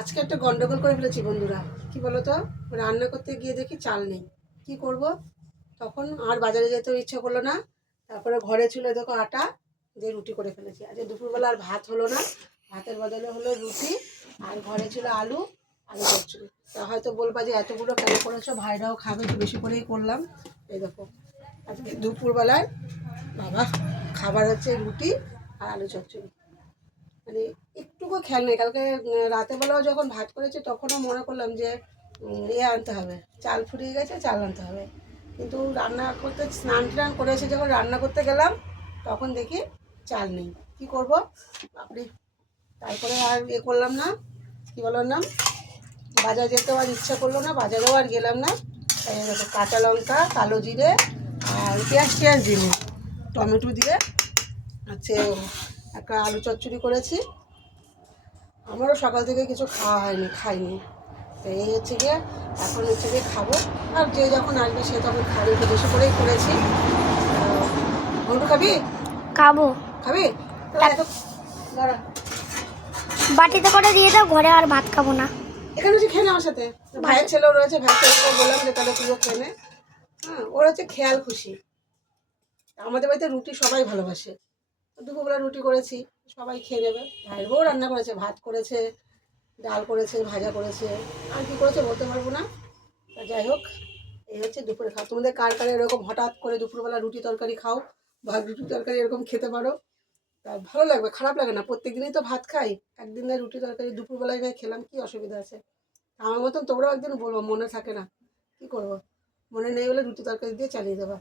আজকে একটা গন্ডগোল করে ফেলেছি বন্ধুরা। কি বলো তো, রান্না করতে গিয়ে দেখি চাল নেই। কি করব? তখন আর বাজারে যেতেও ইচ্ছা করলো না। তারপরে ঘরে ছিল দেখো আটা, যে রুটি করে ফেলেছি। আজকে দুপুরবেলা আর ভাত হলো না, ভাতের বদলে হলো রুটি। আর ঘরে ছিল আলু, আলু চচ্চড়ি। তা হয়তো বলবা যে এতগুলো কেন করেছো, ভাইরাও খাবে, একটু বেশি করেই করলাম। এই দেখো, আজকে দুপুরবেলায় বাবা খাবার হচ্ছে রুটি আর আলু চচ্চড়ি। মানে একটুকু খেয়াল নেই। কালকে রাতের বেলাও যখন ভাত করেছি তখনও মনে করলাম যে আনতে হবে, চাল ফুরিয়ে গেছে, চাল আনতে হবে। কিন্তু রান্না করতে স্নান টান করে এসে যখন রান্না করতে গেলাম তখন দেখি চাল নেই। কি করব আপনি? তারপরে আর করলাম না, কী বলার নাম, বাজার যেতেও আর ইচ্ছা করলো না, বাজারেও আর গেলাম না। তাই দেখো কাঁচা লঙ্কা, কালো জিরে আর পেঁয়াজ দিলে টমেটো দিয়ে হচ্ছে একটা আলু চচ্চড়ি করেছি। আমারও সকাল থেকে কিছু খাওয়া হয়নি, খাইনি। তো এই হচ্ছে গিয়ে, এখন হচ্ছে গিয়ে খাবো। আর যে যখন আসবে সে তখন খাবে, একটু বেশি করেই করেছি। ঘন্টু খাবি? খাবো। খাবি? তাহলে এত দাঁড়া, বাটিতে করে দিয়ে দাও, ঘরে আর ভাত খাবো না। এখানে হচ্ছে খেয়ে নে আমার সাথে। ভাইয়ের ছেলেও রয়েছে, ভাইয়ের ছেলেকে বললাম যে তাহলে তুইও খেয়ে নে। হ্যাঁ, ওর হচ্ছে খেয়াল খুশি। আমাদের বাড়িতে রুটি সবাই ভালোবাসে। দুপুরবেলা রুটি করেছি, সবাই খেয়ে নেবে। ভাইয়ের বউ রান্না করেছে, ভাত করেছে, ডাল করেছে, ভাজা করেছে, আর কি করেছে বলতে পারবো না। তা যাই হোক, এই হচ্ছে দুপুরে খাও। তোমাদের কার কার এরকম হঠাৎ করে দুপুরবেলা রুটি তরকারি খাও, বা রুটি তরকারি এরকম খেতে পারো, তা ভালো লাগবে, খারাপ লাগে না। প্রত্যেক দিনই তো ভাত খাই, একদিন না রুটি তরকারি দুপুরবেলায় ভাই খেলাম, কি অসুবিধা আছে? আমার মতন তোমরাও একদিন বলবো, মনে থাকে না, কি করবো, মনে নেই বলে রুটি তরকারি দিয়ে চালিয়ে দেবা।